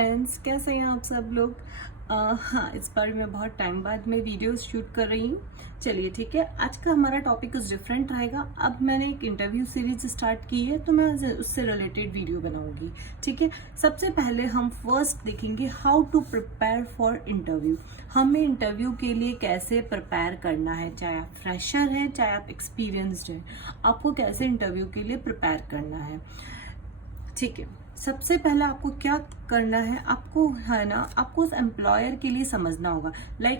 Friends, कैसे हैं आप सब लोग। हाँ, इस बार मैं बहुत टाइम बाद मैं वीडियोस शूट कर रही हूँ। चलिए ठीक है, आज का हमारा टॉपिक कुछ डिफरेंट रहेगा। अब मैंने एक इंटरव्यू सीरीज स्टार्ट की है तो मैं उससे रिलेटेड वीडियो बनाऊंगी। ठीक है, सबसे पहले हम फर्स्ट देखेंगे how to prepare for interview. हमें इंटरव्यू के लिए कैसे प्रिपेयर करना है, चाहे आप फ्रेशर हैं चाहे आप एक्सपीरियंस्ड हैं, आपको कैसे इंटरव्यू के लिए प्रिपेयर करना है। ठीक है, सबसे पहले आपको क्या करना है, आपको है ना, आपको उस एम्प्लॉयर के लिए समझना होगा।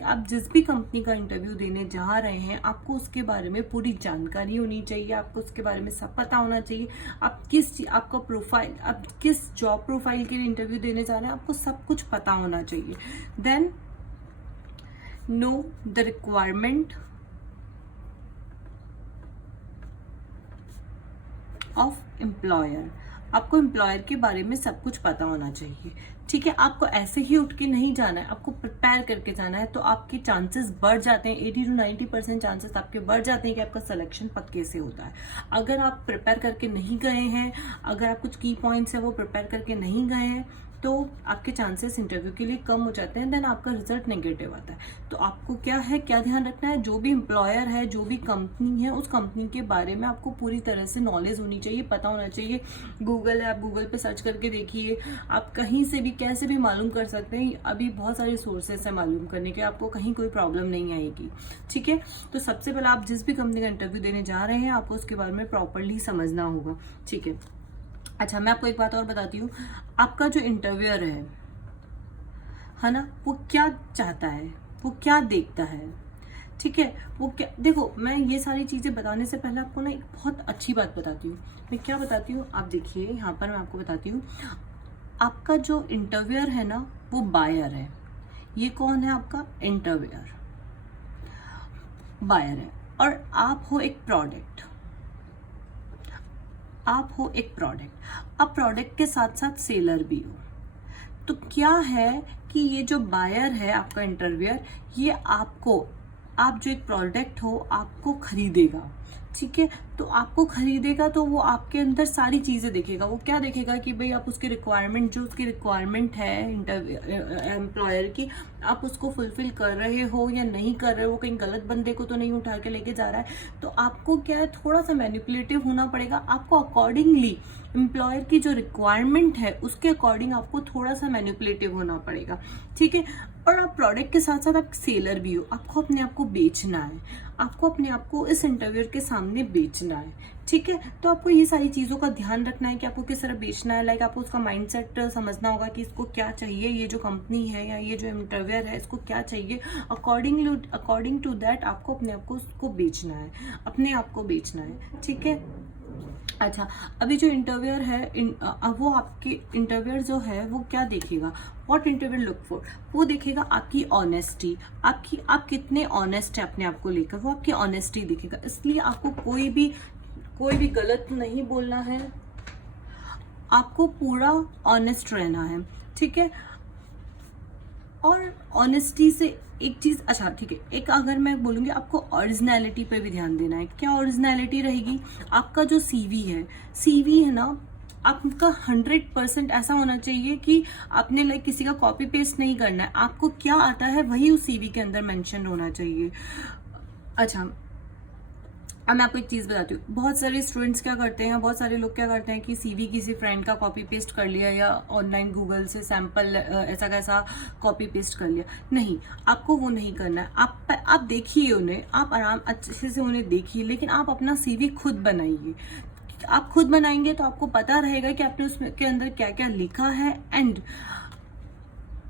आप जिस भी कंपनी का इंटरव्यू देने जा रहे हैं, आपको उसके बारे में पूरी जानकारी होनी चाहिए, आपको उसके बारे में सब पता होना चाहिए। आपका प्रोफाइल, आप किस जॉब प्रोफाइल के लिए इंटरव्यू देने जा रहे हैं, आपको सब कुछ पता होना चाहिए। Then know the requirement of employer, आपको एम्प्लॉयर के बारे में सब कुछ पता होना चाहिए। ठीक है, आपको ऐसे ही उठ के नहीं जाना है, आपको प्रिपेयर करके जाना है, तो आपके चांसेस बढ़ जाते हैं। 80 to 90% चांसेस आपके बढ़ जाते हैं कि आपका सिलेक्शन पक्के से होता है। अगर आप प्रिपेयर करके नहीं गए हैं, अगर आप कुछ की पॉइंट्स है वो प्रिपेयर करके नहीं गए हैं, तो आपके चांसेस इंटरव्यू के लिए कम हो जाते हैं, देन आपका रिजल्ट नेगेटिव आता है। तो आपको क्या ध्यान रखना है, जो भी एम्प्लॉयर है, जो भी कंपनी है, उस कंपनी के बारे में आपको पूरी तरह से नॉलेज होनी चाहिए, पता होना चाहिए। गूगल है, आप गूगल पे सर्च करके देखिए, आप कहीं से भी कैसे भी मालूम कर सकते हैं। अभी बहुत सारे सोर्सेस है मालूम करने के, आपको कहीं कोई प्रॉब्लम नहीं आएगी। ठीक है, तो सबसे पहले आप जिस भी कंपनी का इंटरव्यू देने जा रहे हैं, आपको उसके बारे में प्रॉपरली समझना होगा। ठीक है, अच्छा मैं आपको एक बात और बताती हूँ, आपका जो इंटरव्यूअर है ना, वो क्या चाहता है, वो क्या देखता है। ठीक है, वो क्या, देखो मैं ये सारी चीजें बताने से पहले आपको ना एक बहुत अच्छी बात बताती हूँ। मैं क्या बताती हूँ, आप देखिए यहाँ पर मैं आपको बताती हूँ। आपका जो इंटरव्यूअर है ना, वो बायर है। ये कौन है, आपका इंटरव्यूअर बायर है, और आप हो एक प्रोडक्ट। आप प्रोडक्ट के साथ साथ सेलर भी हो। तो क्या है कि ये जो बायर है, आपका इंटरव्यूअर, ये आप जो एक प्रोडक्ट हो, आपको खरीदेगा। ठीक है, तो आपको खरीदेगा तो वो आपके अंदर सारी चीजें देखेगा। वो क्या देखेगा कि भाई आप उसकी रिक्वायरमेंट, जो उसकी रिक्वायरमेंट है एम्प्लॉयर की, आप उसको फुलफिल कर रहे हो या नहीं कर रहे हो, कहीं गलत बंदे को तो नहीं उठा के लेके जा रहा है। तो आपको क्या है, थोड़ा सा मैनिपुलेटिव होना पड़ेगा। आपको अकॉर्डिंगली एम्प्लॉयर की जो रिक्वायरमेंट है उसके अकॉर्डिंग आपको थोड़ा सा मैनिपुलेटिव होना पड़ेगा। ठीक है, और आप प्रोडक्ट के साथ साथ आप सेलर भी हो, आपको अपने आप को बेचना है, आपको अपने आप को इस इंटरव्यूअर के सामने बेचना है। ठीक है, तो आपको ये सारी चीजों का ध्यान रखना है कि आपको किस तरह बेचना है। आपको उसका माइंडसेट समझना होगा कि इसको क्या चाहिए, ये जो कंपनी है या ये जो इंटरव्यूअर है इसको क्या चाहिए। अकॉर्डिंग टू दैट आपको अपने आप को उसको बेचना है, अपने आप को बेचना है। ठीक है, अच्छा अभी जो इंटरव्यूअर है, वो आपके इंटरव्यूअर जो है वो क्या देखेगा, व्हाट इंटरव्यूअर लुक फॉर, वो देखेगा आपकी ऑनेस्टी, आप कितने ऑनेस्ट है अपने आप को लेकर, वो आपकी ऑनेस्टी देखेगा। इसलिए आपको कोई भी गलत नहीं बोलना है, आपको पूरा ऑनेस्ट रहना है। ठीक है, और ऑनेस्टी से एक चीज, अच्छा ठीक है, एक अगर मैं बोलूंगी आपको ओरिजिनलिटी पे भी ध्यान देना है। क्या ओरिजिनलिटी रहेगी, आपका जो सीवी है ना, आपका 100% ऐसा होना चाहिए कि आपने किसी का कॉपी पेस्ट नहीं करना है। आपको क्या आता है वही उस सीवी के अंदर मेंशन होना चाहिए। अच्छा अब मैं आपको एक चीज बताती हूँ, बहुत सारे स्टूडेंट्स क्या करते हैं, बहुत सारे लोग क्या करते हैं कि सीवी किसी फ्रेंड का कॉपी पेस्ट कर लिया या ऑनलाइन गूगल से सैंपल ऐसा कैसा कॉपी पेस्ट कर लिया। नहीं, आपको वो नहीं करना है। आप देखिए उन्हें, आप आराम अच्छे से उन्हें देखिए, लेकिन आप अपना सीवी खुद बनाइए। आप खुद बनाएंगे तो आपको पता रहेगा कि आपने उसके अंदर क्या क्या लिखा है एंड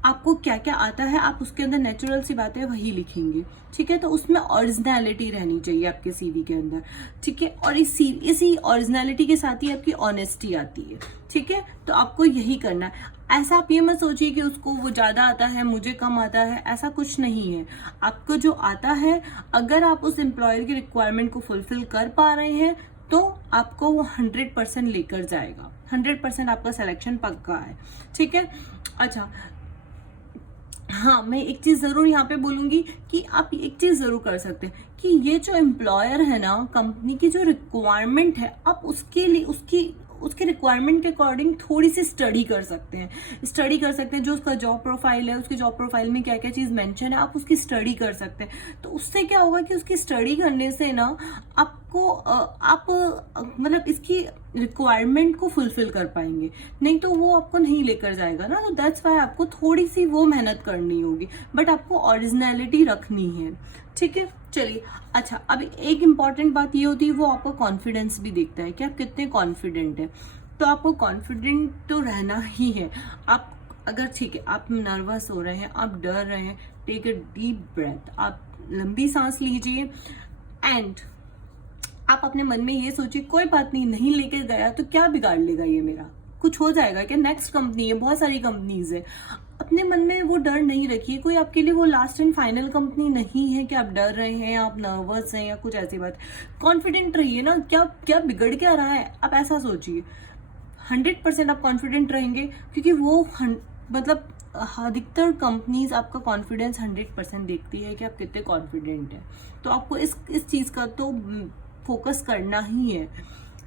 आपको क्या क्या आता है, आप उसके अंदर नेचुरल सी बातें वही लिखेंगे। ठीक है, तो उसमें ओरिजिनलिटी रहनी चाहिए आपके सीवी के अंदर। ठीक है, और इसी ओरिजिनलिटी के साथ ही आपकी ऑनेस्टी आती है। ठीक है, तो आपको यही करना है। ऐसा आप ये मत सोचिए कि उसको वो ज्यादा आता है, मुझे कम आता है, ऐसा कुछ नहीं है। आपको जो आता है, अगर आप उस एम्प्लॉयर की रिक्वायरमेंट को फुलफिल कर पा रहे हैं तो आपको वो 100% लेकर जाएगा। 100% आपका सिलेक्शन पक्का है। ठीक है, अच्छा हाँ, मैं एक चीज जरूर यहाँ पे बोलूंगी कि आप एक चीज जरूर कर सकते हैं कि ये जो एम्प्लॉयर है ना, कंपनी की जो रिक्वायरमेंट है, आप उसके लिए उसके रिक्वायरमेंट के अकॉर्डिंग थोड़ी सी स्टडी कर सकते हैं, जो उसका जॉब प्रोफाइल है, उसके जॉब प्रोफाइल में क्या क्या चीज मेंशन है, आप उसकी स्टडी कर सकते हैं। तो उससे क्या होगा कि उसकी स्टडी करने से ना आपको मतलब इसकी रिक्वायरमेंट को फुलफिल कर पाएंगे, नहीं तो वो आपको नहीं लेकर जाएगा ना। तो दैट्स वाई आपको थोड़ी सी वो मेहनत करनी होगी, बट आपको ओरिजिनलिटी रखनी है, ठीक है। चलिए, अच्छा, अभी एक इम्पॉर्टेंट बात ये होती है, वो आपका कॉन्फिडेंस भी देखता है कि आप कितने कॉन्फिडेंट हैं। तो आपको कॉन्फिडेंट तो रहना ही है। आप अगर ठीक है, आप नर्वस हो रहे हैं, आप डर रहे हैं, टेक अ डीप ब्रेथ, आप लंबी सांस लीजिए एंड आप अपने मन में ये सोचिए, कोई बात नहीं, नहीं लेके गया तो क्या बिगाड़ लेगा ये मेरा, कुछ हो जाएगा क्या, नेक्स्ट कंपनी है, बहुत सारी कंपनीज है। अपने मन में वो डर नहीं रखिए, कोई आपके लिए वो लास्ट एंड फाइनल कंपनी नहीं है कि आप डर रहे हैं, आप नर्वस हैं या कुछ ऐसी बात। कॉन्फिडेंट रहिए ना, क्या क्या बिगड़ क्या रहा है, आप ऐसा सोचिए। 100% आप कॉन्फिडेंट रहेंगे, क्योंकि वो मतलब अधिकतर कंपनीज आपका कॉन्फिडेंस 100% देखती है कि आप कितने कॉन्फिडेंट हैं। तो आपको इस चीज का तो फोकस करना ही है,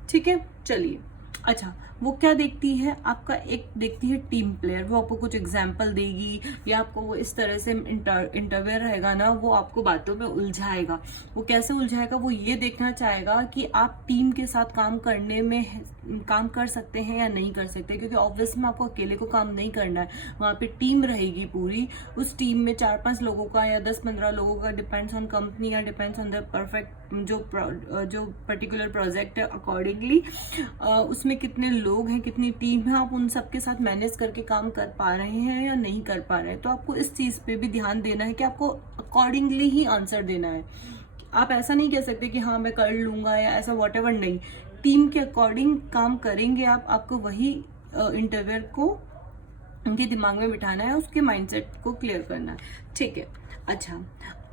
ठीक है। चलिए, अच्छा, वो क्या देखती है, आपका एक देखती है टीम प्लेयर, वो आपको कुछ एग्जाम्पल देगी या आपको वो इस तरह से इंटरव्यू रहेगा ना, वो आपको बातों में उलझाएगा। वो कैसे उलझाएगा, वो ये देखना चाहेगा कि आप टीम के साथ काम कर सकते हैं या नहीं कर सकते, क्योंकि ऑब्वियस में आपको अकेले को काम नहीं करना है, वहाँ पे टीम रहेगी पूरी। उस टीम में 4-5 लोगों का या 10-15 लोगों का, डिपेंड्स ऑन कंपनी या डिपेंड्स ऑन द परफेक्ट जो पर्टिकुलर प्रोजेक्ट है, अकॉर्डिंगली उसमें कितने लोग हैं, कितनी टीम है, आप उन सबके साथ मैनेज करके काम कर पा रहे हैं या नहीं कर पा रहे हैं। तो आपको इस चीज पे भी ध्यान देना है कि आपको अकॉर्डिंगली ही आंसर देना है। आप ऐसा नहीं कह सकते कि हाँ मैं कर लूंगा या ऐसा वॉटेवर, नहीं, टीम के अकॉर्डिंग काम करेंगे आप, आपको वही इंटरव्यूअर को उनके दिमाग में बिठाना है, उसके माइंडसेट को क्लियर करना है, ठीक है। अच्छा,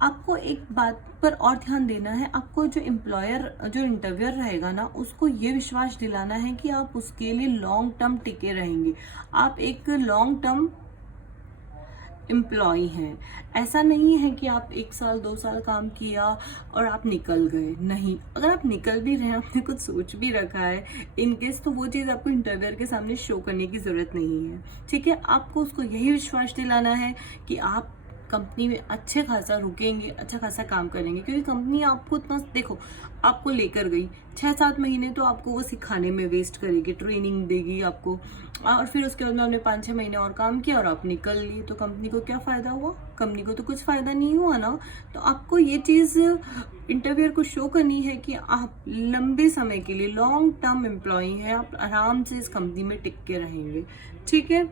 आपको एक बात पर और ध्यान देना है, आपको जो इंटरव्यूअर रहेगा ना, उसको ये विश्वास दिलाना है कि आप उसके लिए लॉन्ग टर्म टिके रहेंगे, आप एक लॉन्ग टर्म एम्प्लॉय हैं। ऐसा नहीं है कि आप 1 साल 2 साल काम किया और आप निकल गए, नहीं। अगर आप निकल भी रहे हैं, आपने कुछ सोच भी रखा है इनकेस, तो वो चीज़ आपको इंटरव्यूअर के सामने शो करने की जरूरत नहीं है, ठीक है। आपको उसको यही विश्वास दिलाना है कि आप कंपनी में अच्छे खासा रुकेंगे, अच्छा खासा काम करेंगे, क्योंकि कंपनी आपको इतना, देखो, आपको लेकर गई 6-7 महीने, तो आपको वो सिखाने में वेस्ट करेगी, ट्रेनिंग देगी आपको, और फिर उसके बाद में आपने 5-6 महीने और काम किया और आप निकल लिए, तो कंपनी को क्या फायदा हुआ, कंपनी को तो कुछ फायदा नहीं हुआ ना। तो आपको ये चीज इंटरव्यूअर को शो करनी है कि आप लंबे समय के लिए लॉन्ग टर्म एम्प्लॉय हैं, आप आराम से इस कंपनी में टिक के रहेंगे, ठीक है।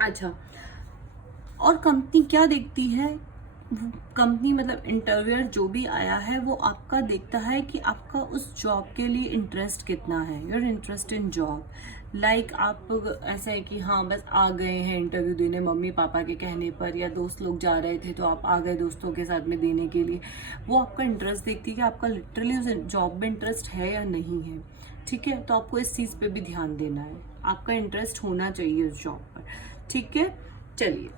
अच्छा, और कंपनी क्या देखती है, कंपनी मतलब इंटरव्यूअर जो भी आया है, वो आपका देखता है कि आपका उस जॉब के लिए इंटरेस्ट कितना है, your interest in job. Like आप ऐसा है कि हाँ बस आ गए हैं इंटरव्यू देने मम्मी पापा के कहने पर, या दोस्त लोग जा रहे थे तो आप आ गए दोस्तों के साथ में देने के लिए, वो आपका इंटरेस्ट देखती है कि आपका लिटरली उस जॉब में इंटरेस्ट है या नहीं है, ठीक है। तो आपको इस चीज़ पे भी ध्यान देना है, आपका इंटरेस्ट होना चाहिए उस जॉब पर, ठीक है। चलिए,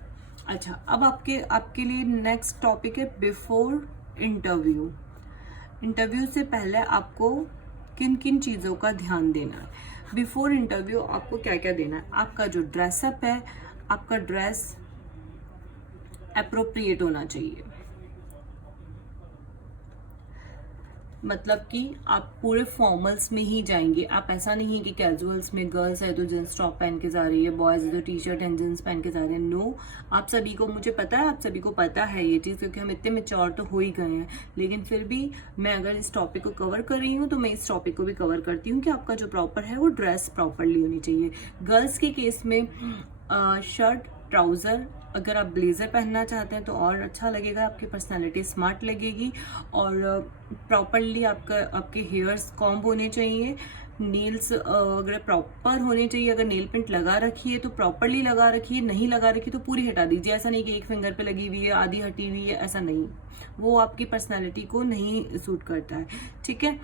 अच्छा, अब आपके लिए नेक्स्ट टॉपिक है बिफोर इंटरव्यू। इंटरव्यू से पहले आपको किन किन चीज़ों का ध्यान देना है। बिफोर इंटरव्यू आपको क्या क्या देना है, आपका जो ड्रेसअप है, आपका ड्रेस अप्रोप्रिएट होना चाहिए, मतलब कि आप पूरे फॉर्मल्स में ही जाएंगे। आप ऐसा नहीं है कि कैजुअल्स में गर्ल्स है तो जींस टॉप पहन के जा रही है, बॉयज है तो टी शर्ट एंड जींस पहन के जा रहे हैं, नो। आप सभी को, मुझे पता है आप सभी को पता है ये चीज़, क्योंकि हम इतने मैच्योर तो हो ही गए हैं, लेकिन फिर भी मैं अगर इस टॉपिक को कवर कर रही हूँ तो मैं इस टॉपिक को भी कवर करती हूँ कि आपका जो प्रॉपर है वो ड्रेस प्रॉपरली होनी चाहिए। गर्ल्स के केस में शर्ट, ट्राउज़र, अगर आप ब्लेजर पहनना चाहते हैं तो और अच्छा लगेगा, आपकी पर्सनालिटी स्मार्ट लगेगी, और प्रॉपरली आपके हेयर्स कॉम्ब होने चाहिए, नेल्स अगर प्रॉपर होने चाहिए, अगर नेल पेंट लगा रखी है तो प्रॉपरली लगा रखिए, नहीं लगा रखी तो पूरी हटा दीजिए। ऐसा नहीं कि एक फिंगर पे लगी हुई है आधी हटी हुई है, ऐसा नहीं, वो आपकी पर्सनालिटी को नहीं सूट करता है, ठीक है।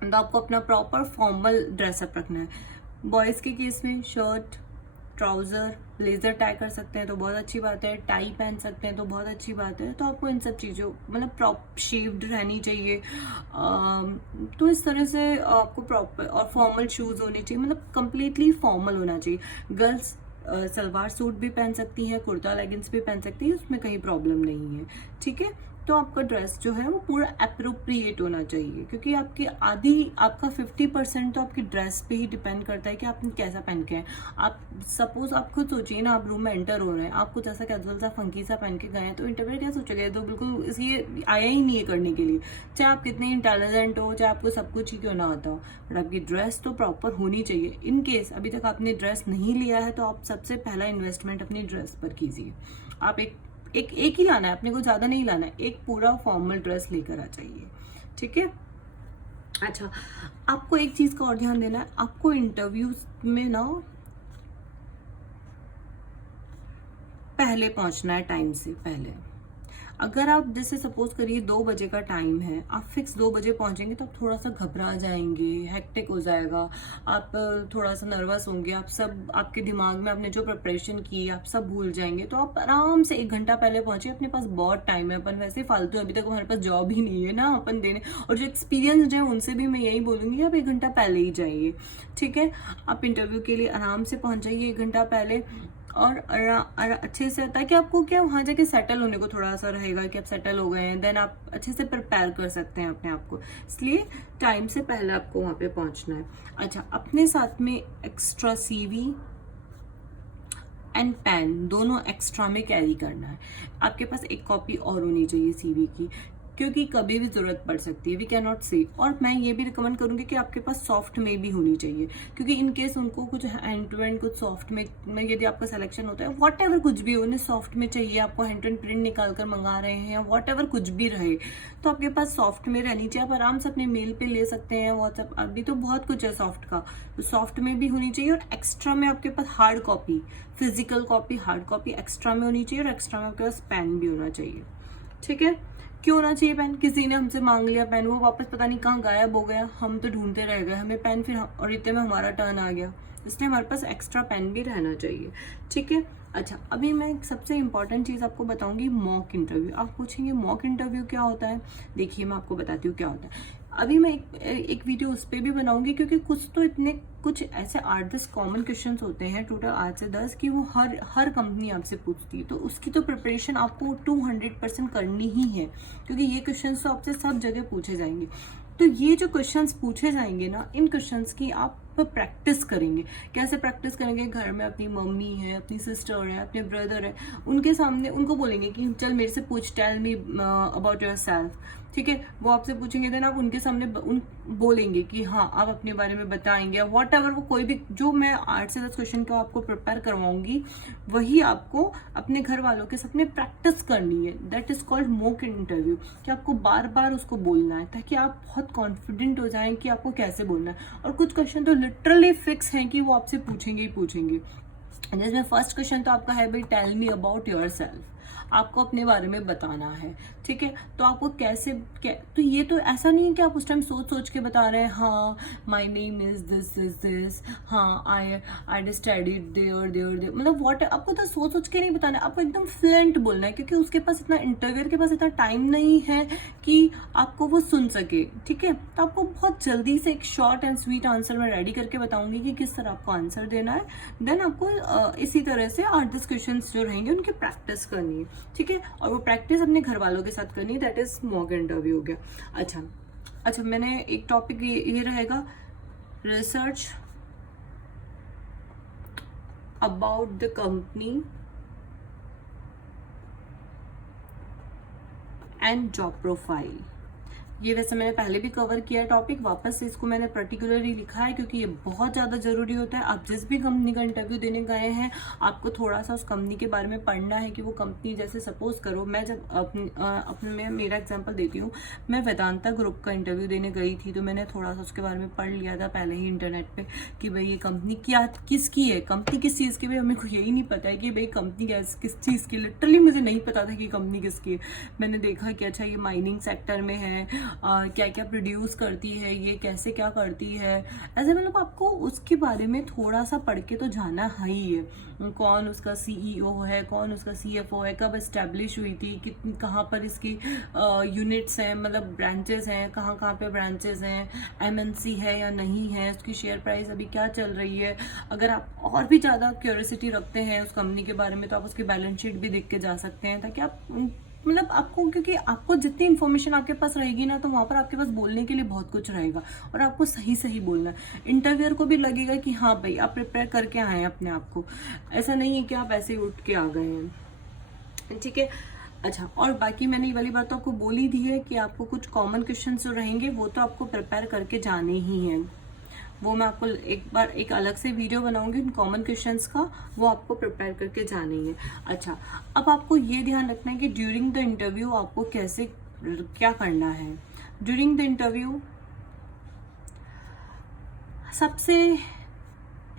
तो आपको अपना प्रॉपर फॉर्मल ड्रेसअप रखना है। बॉयज़ के केस में शर्ट, ट्राउजर ब्लेजर टाई कर सकते हैं तो बहुत अच्छी बात है, टाई पहन सकते हैं तो बहुत अच्छी बात है। तो आपको इन सब चीज़ों मतलब प्रॉपर शेव्ड रहनी चाहिए। तो इस तरह से आपको प्रॉपर और फॉर्मल शूज़ होने चाहिए, मतलब कंप्लीटली फॉर्मल होना चाहिए। गर्ल्स सलवार सूट भी पहन सकती हैं, कुर्ता लेगिंग्स भी पहन सकती है, उसमें कहीं प्रॉब्लम नहीं है, ठीक है। तो आपका ड्रेस जो है वो पूरा अप्रोप्रिएट होना चाहिए, क्योंकि आपकी आपका 50% तो आपकी ड्रेस पे ही डिपेंड करता है कि आपने कैसा पहन के हैं। आप सपोज आप खुद सोचिए ना, आप रूम में एंटर हो रहे हैं, आप कुछ ऐसा कैजुअल सा फंकी सा पहन के गए हैं, तो इंटरव्यू क्या सोचेगा, तो बिल्कुल इसलिए आया ही नहीं है करने के लिए, चाहे आप कितने इंटेलिजेंट हो, चाहे आपको सब कुछ ही क्यों ना आता हो, बट आपकी ड्रेस तो प्रॉपर होनी चाहिए। इन केस अभी तक आपने ड्रेस नहीं लिया है तो आप सबसे पहला इन्वेस्टमेंट अपनी ड्रेस पर कीजिए। आप एक ही लाना है, अपने को ज्यादा नहीं लाना है, एक पूरा फॉर्मल ड्रेस लेकर आ जाइए, ठीक है। अच्छा, आपको एक चीज का और ध्यान देना है, आपको इंटरव्यूज में ना पहले पहुंचना है, टाइम से पहले। अगर आप जैसे सपोज करिए 2 बजे का टाइम है, आप फिक्स 2 बजे पहुंचेंगे तो आप थोड़ा सा घबरा जाएंगे, हेक्टिक हो जाएगा, आप थोड़ा सा नर्वस होंगे, आप सब आपके दिमाग में आपने जो प्रिपरेशन की आप सब भूल जाएंगे। तो आप आराम से 1 घंटा पहले पहुंचे, अपने पास बहुत टाइम है, अपन वैसे फालतू अभी तक हमारे पास जॉब ही नहीं है ना अपन देने, और जो एक्सपीरियंस है उनसे भी मैं यही बोलूंगी आप 1 घंटा पहले ही जाइए, ठीक है। आप इंटरव्यू के लिए आराम से पहुंच जाइए 1 घंटा पहले, और अच्छे से, ताकि आपको क्या वहां जाके सेटल होने को थोड़ा सा रहेगा कि आप सेटल हो गए हैं, देन आप अच्छे से प्रिपेयर कर सकते हैं अपने आप को, इसलिए टाइम से पहले आपको वहां पे पहुंचना है। अच्छा, अपने साथ में एक्स्ट्रा सीवी एंड पेन दोनों एक्स्ट्रा में कैरी करना है। आपके पास एक कॉपी और होनी चाहिए सीवी की, क्योंकि कभी भी जरूरत पड़ सकती है, वी कैन नॉट से। और मैं ये भी रिकमेंड करूंगी कि आपके पास सॉफ्ट में भी होनी चाहिए, क्योंकि इन केस उनको कुछ हैंड टू हैंड कुछ सॉफ्ट में यदि आपका सिलेक्शन होता है, वॉट एवर कुछ भी उन्हें सॉफ्ट में चाहिए, आपको हैंड टू हैंड प्रिंट निकाल कर मंगा रहे हैं या वॉट एवर कुछ भी रहे, तो आपके पास सॉफ्ट में रहनी चाहिए। आप आराम से अपने मेल पे ले सकते हैं, व्हाट्सएप, अभी तो बहुत कुछ है सॉफ्ट का, तो सॉफ्ट में भी होनी चाहिए। और एक्स्ट्रा में आपके पास hard copy, physical copy, hard copy extra में होनी चाहिए, और एक्स्ट्रा में आपके पास पेन भी होना चाहिए, ठीक है। क्यों होना चाहिए पेन? किसी ने हमसे मांग लिया पेन, वो वापस पता नहीं कहाँ गायब हो गया, हम तो ढूंढते रह गए, हमें पेन फिर और इतने में हमारा टर्न आ गया, इसलिए हमारे पास एक्स्ट्रा पेन भी रहना चाहिए, ठीक है। अच्छा, अभी मैं सबसे इंपॉर्टेंट चीज़ आपको बताऊंगी, मॉक इंटरव्यू। आप पूछेंगे मॉक इंटरव्यू क्या होता है, देखिए मैं आपको बताती हूँ क्या होता है। अभी मैं एक वीडियो उस पर भी बनाऊंगी, क्योंकि कुछ ऐसे 8-10 कॉमन क्वेश्चंस होते हैं, टोटल 8 से 10, कि वो हर कंपनी आपसे पूछती है, तो उसकी तो प्रिपरेशन आपको 200% करनी ही है, क्योंकि ये क्वेश्चंस तो आपसे सब जगह पूछे जाएंगे। तो ये जो क्वेश्चंस पूछे जाएंगे ना, इन क्वेश्चंस की आप प्रैक्टिस करेंगे। कैसे प्रैक्टिस करेंगे? घर में अपनी मम्मी है, अपनी सिस्टर है, अपने ब्रदर है, उनके सामने उनको बोलेंगे कि चल मेरे से पूछ, tell me about yourself, ठीक है। वो आपसे पूछेंगे, देन आप उनके सामने बोलेंगे कि हाँ आप अपने बारे में बताएंगे, वॉट एवर, वो कोई भी जो मैं 8 से 10 क्वेश्चन का आपको प्रिपेयर करवाऊंगी, वही आपको अपने घर वालों के साथ में प्रैक्टिस करनी है। That is called mock interview, कि आपको बार बार उसको बोलना है, ताकि आप बहुत कॉन्फिडेंट हो जाएं कि आपको कैसे बोलना है। और कुछ क्वेश्चन तो लिटरली फिक्स हैं कि वो आपसे पूछेंगे ही पूछेंगे। जिसमें फर्स्ट क्वेश्चन तो आपका है भाई, tell me about yourself, आपको अपने बारे में बताना है, ठीक है। तो आपको तो ये तो ऐसा नहीं है कि आप उस टाइम सोच के बता रहे हैं, हाँ माय नेम इज दिस, हाँ आई स्टडीड देयर, मतलब व्हाट, आपको तो सोच के नहीं बताना है, आपको एकदम फ्लुएंट बोलना है, क्योंकि उसके पास इतना, इंटरव्यूअर के पास इतना टाइम नहीं है कि आपको वो सुन सके, ठीक है। तो आपको बहुत जल्दी से एक शॉर्ट एंड स्वीट आंसर मैं रेडी करके बताऊंगी कि किस तरह आपको आंसर देना है। देन आपको इसी तरह से 8-10 क्वेश्चन जो रहेंगे उनकी प्रैक्टिस करनी है, ठीक है। और वो प्रैक्टिस अपने घर वालों के साथ करनी है, दैट इज मॉक इंटरव्यू हो गया। अच्छा, मैंने एक टॉपिक ये रहेगा, research about the company and job profile. ये वैसे मैंने पहले भी कवर किया है टॉपिक, वापस से इसको मैंने पर्टिकुलरली लिखा है क्योंकि ये बहुत ज़्यादा ज़रूरी होता है। आप जिस भी कंपनी का इंटरव्यू देने गए हैं, आपको थोड़ा सा उस कंपनी के बारे में पढ़ना है कि वो कंपनी, जैसे सपोज करो मैं जब अपने मेरा एग्जांपल देती हूँ, मैं वेदांता ग्रुप का इंटरव्यू देने गई थी, तो मैंने थोड़ा सा उसके बारे में पढ़ लिया था पहले ही इंटरनेट पर कि भाई ये कंपनी किसकी है, कंपनी किस चीज़ की। भाई हमें को यही नहीं पता है कि भाई कंपनी किस चीज़ की, लिटरली मुझे नहीं पता था कि कंपनी किसकी है। मैंने देखा कि अच्छा ये माइनिंग सेक्टर में है, क्या क्या प्रोड्यूस करती है, ये कैसे क्या करती है, ऐसे मतलब आपको उसके बारे में थोड़ा सा पढ़ के तो जाना ही है। कौन उसका सीईओ है, कौन उसका सीएफओ है, कब एस्टेब्लिश हुई थी, कितनी कहाँ पर इसकी यूनिट्स हैं, मतलब ब्रांचेस हैं, कहाँ कहाँ पे ब्रांचेस हैं, एमएनसी है या नहीं है, उसकी शेयर प्राइस अभी क्या चल रही है। अगर आप और भी ज़्यादा क्यूरियोसिटी रखते हैं उस कंपनी के बारे में तो आप उसकी बैलेंस शीट भी देख के जा सकते हैं, ताकि आप मतलब आपको, क्योंकि आपको जितनी इन्फॉर्मेशन आपके पास रहेगी ना तो वहाँ पर आपके पास बोलने के लिए बहुत कुछ रहेगा और आपको सही सही बोलना है। इंटरव्यूअर को भी लगेगा कि हाँ भाई आप प्रिपेयर करके आए हैं अपने आप को, ऐसा नहीं है कि आप ऐसे ही उठ के आ गए हैं, ठीक है। अच्छा, और बाकी मैंने ये वाली बात तो आपको बोल ही दी है कि आपको कुछ कॉमन क्वेश्चन जो रहेंगे वो तो आपको प्रिपेयर करके जाने ही हैं। वो मैं आपको एक बार एक अलग से वीडियो बनाऊंगी उन कॉमन क्वेश्चंस का, वो आपको प्रिपेयर करके जाने ही है। अच्छा, अब आपको ये ध्यान रखना है कि ड्यूरिंग द इंटरव्यू आपको कैसे क्या करना है। ड्यूरिंग द इंटरव्यू सबसे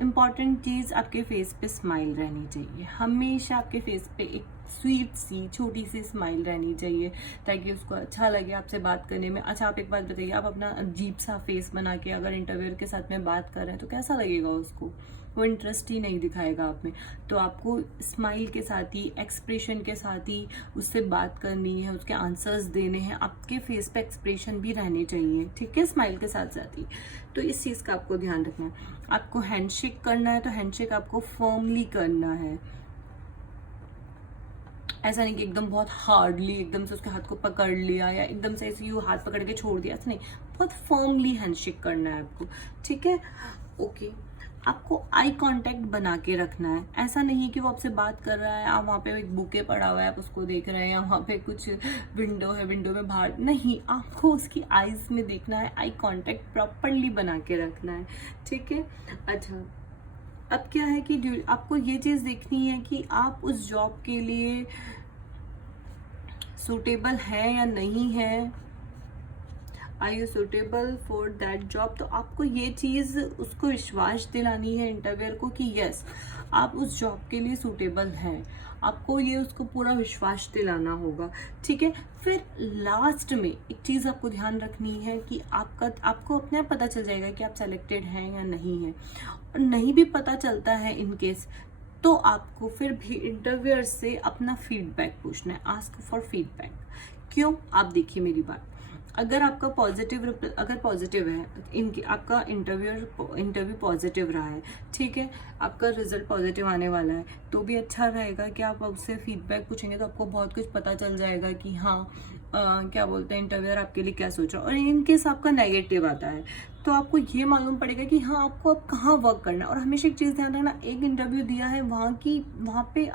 इम्पॉर्टेंट चीज़ आपके फेस पे स्माइल रहनी चाहिए। हमेशा आपके फेस पे एक स्वीट सी छोटी सी स्माइल रहनी चाहिए ताकि उसको अच्छा लगे आपसे बात करने में। अच्छा, आप एक बात बताइए, आप अपना अजीब सा फेस बना के अगर इंटरव्यूअर के साथ में बात कर रहे हैं तो कैसा लगेगा उसको? वो इंटरेस्ट ही नहीं दिखाएगा आप में। तो आपको स्माइल के साथ ही, एक्सप्रेशन के साथ ही उससे बात करनी है, उसके आंसर्स देने हैं। आपके फेस पे एक्सप्रेशन भी रहने चाहिए, ठीक है, स्माइल के साथ साथ ही। तो इस चीज़ का आपको ध्यान रखना है। आपको हैंडशेक करना है तो हैंडशेक आपको फर्मली करना है, ऐसा नहीं कि एकदम बहुत हार्डली एकदम से उसके हाथ को पकड़ लिया या एकदम से ऐसे यू हाथ पकड़ के छोड़ दिया, ऐसा नहीं, बहुत फर्मली हैंडशेक करना है आपको, ठीक है। ओके, आपको आई कांटेक्ट बना के रखना है। ऐसा नहीं है कि वो आपसे बात कर रहा है, आप वहाँ पे एक बुके पड़ा हुआ है आप उसको देख रहे हैं, या वहाँ पे कुछ विंडो है, विंडो में बाहर नहीं, आपको उसकी आईज में देखना है, आई कांटेक्ट प्रॉपरली बना के रखना है, ठीक है। अच्छा, अब क्या है कि आपको ये चीज़ देखनी है कि आप उस जॉब के लिए सूटेबल है या नहीं है। Are you suitable for that job? तो आपको ये चीज़ उसको विश्वास दिलानी है इंटरव्यूअर को कि यस आप उस जॉब के लिए सूटेबल हैं। आपको ये उसको पूरा विश्वास दिलाना होगा, ठीक है। फिर लास्ट में एक चीज़ आपको ध्यान रखनी है कि आपको अपने आप पता चल जाएगा कि आप सेलेक्टेड हैं या नहीं है। और नहीं भी पता चलता है इन केस, तो आपको फिर भी इंटरव्यूअर से अपना फीडबैक पूछना है, आस्क फॉर फीडबैक। क्यों? आप देखिए मेरी बात, अगर आपका अगर पॉजिटिव है, इनकी आपका इंटरव्यू पॉजिटिव रहा है, ठीक है, आपका रिजल्ट पॉजिटिव आने वाला है, तो भी अच्छा रहेगा कि आप उससे फीडबैक पूछेंगे तो आपको बहुत कुछ पता चल जाएगा कि हाँ क्या बोलते हैं इंटरव्यूअर आपके लिए क्या सोच रहा है। और इन केस आपका नेगेटिव आता है तो आपको ये मालूम पड़ेगा कि हाँ आपको अब कहाँ वर्क करना है। और हमेशा एक चीज़ ध्यान रखना, एक इंटरव्यू दिया है, वहाँ पे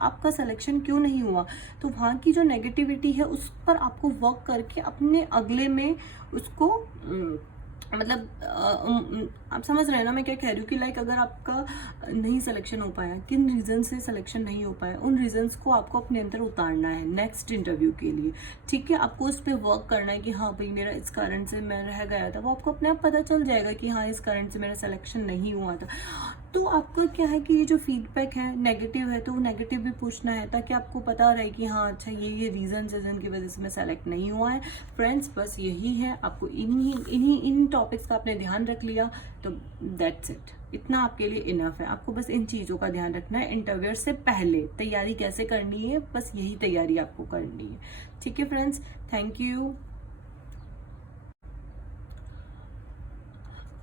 आपका सिलेक्शन क्यों नहीं हुआ, तो वहाँ की जो नेगेटिविटी है उस पर आपको वर्क करके अपने अगले में उसको मतलब आप समझ रहे हैं ना मैं क्या कह रही हूँ कि लाइक अगर आपका नहीं सिलेक्शन हो पाया, किन रीज़न से सिलेक्शन नहीं हो पाया, उन रीजंस को आपको अपने अंदर उतारना है नेक्स्ट इंटरव्यू के लिए, ठीक है। आपको उस पर वर्क करना है कि हाँ भाई मेरा इस कारण से मैं रह गया था, वो आपको अपने आप पता चल जाएगा कि हाँ इस कारण से मेरा सिलेक्शन नहीं हुआ था। तो आपका क्या है कि ये जो फीडबैक है नेगेटिव है तो वो नेगेटिव भी पूछना है ताकि आपको पता रहे कि हाँ अच्छा ये रीजन है जिनकी वजह से मैं सेलेक्ट नहीं हुआ है। फ्रेंड्स बस यही है, आपको इन टॉपिक्स का आपने ध्यान रख लिया तो दैट्स इट, इतना आपके लिए इनफ है। आपको बस इन चीज़ों का ध्यान रखना है। इंटरव्यूअर से पहले तैयारी कैसे करनी है, बस यही तैयारी आपको करनी है, ठीक है फ्रेंड्स। Thank you.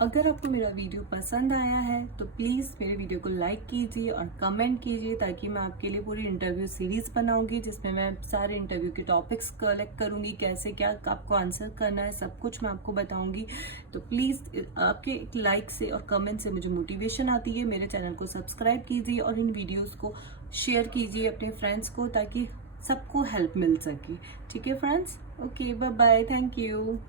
अगर आपको मेरा वीडियो पसंद आया है तो प्लीज़ मेरे वीडियो को लाइक कीजिए और कमेंट कीजिए ताकि मैं आपके लिए पूरी इंटरव्यू सीरीज़ बनाऊंगी जिसमें मैं सारे इंटरव्यू के टॉपिक्स कलेक्ट करूंगी, कैसे क्या आपको आंसर करना है सब कुछ मैं आपको बताऊंगी। तो प्लीज़ आपके एक लाइक से और कमेंट से मुझे मोटिवेशन आती है। मेरे चैनल को सब्सक्राइब कीजिए और इन वीडियोज़ को शेयर कीजिए अपने फ्रेंड्स को ताकि सबको हेल्प मिल सके, ठीक है friends. Okay, bye bye, thank you.